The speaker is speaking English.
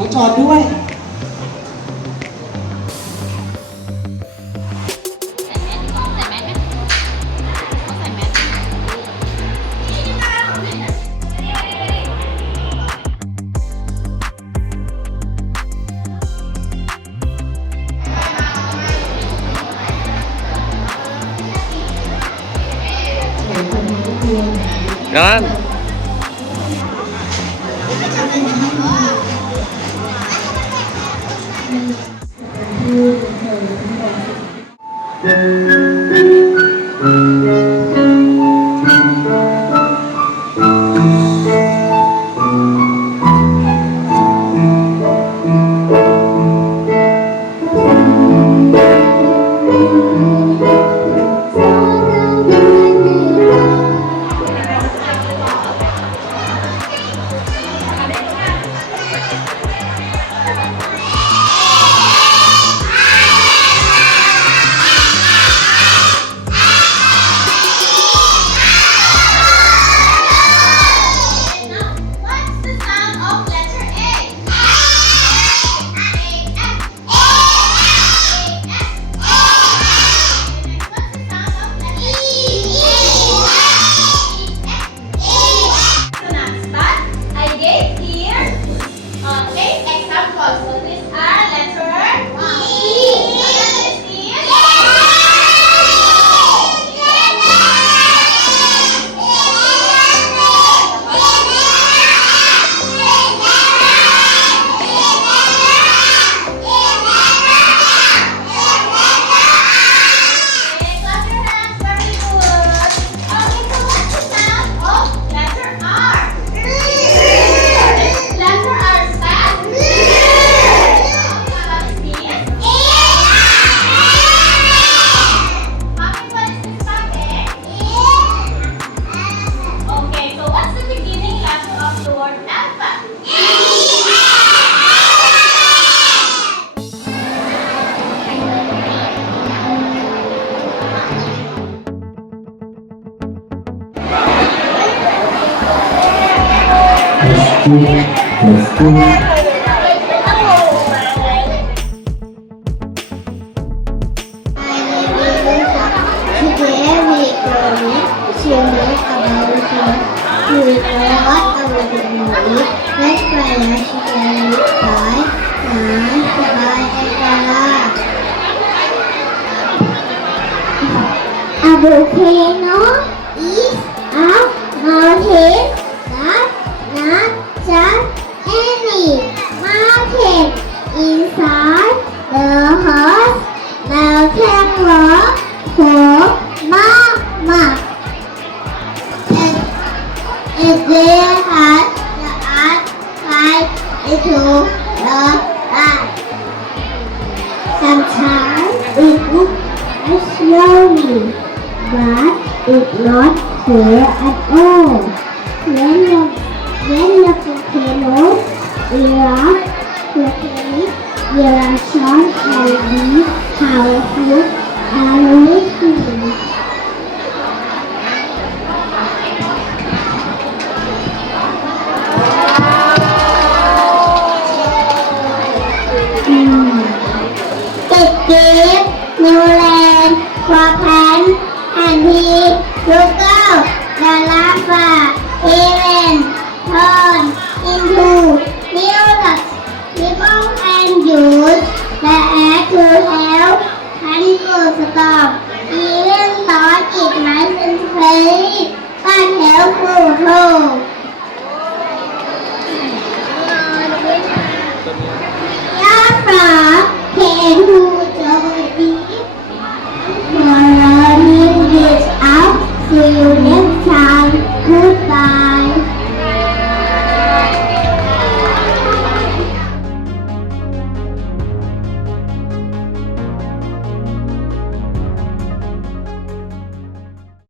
อจอดด้วยกันA volcano is a mountain that not just any mountain inside the earth mountain rock for magma and they had the earth slide into the land. Sometimes it looks slowly, but it's not clear at all. When the volcano erupts, volcanic eruption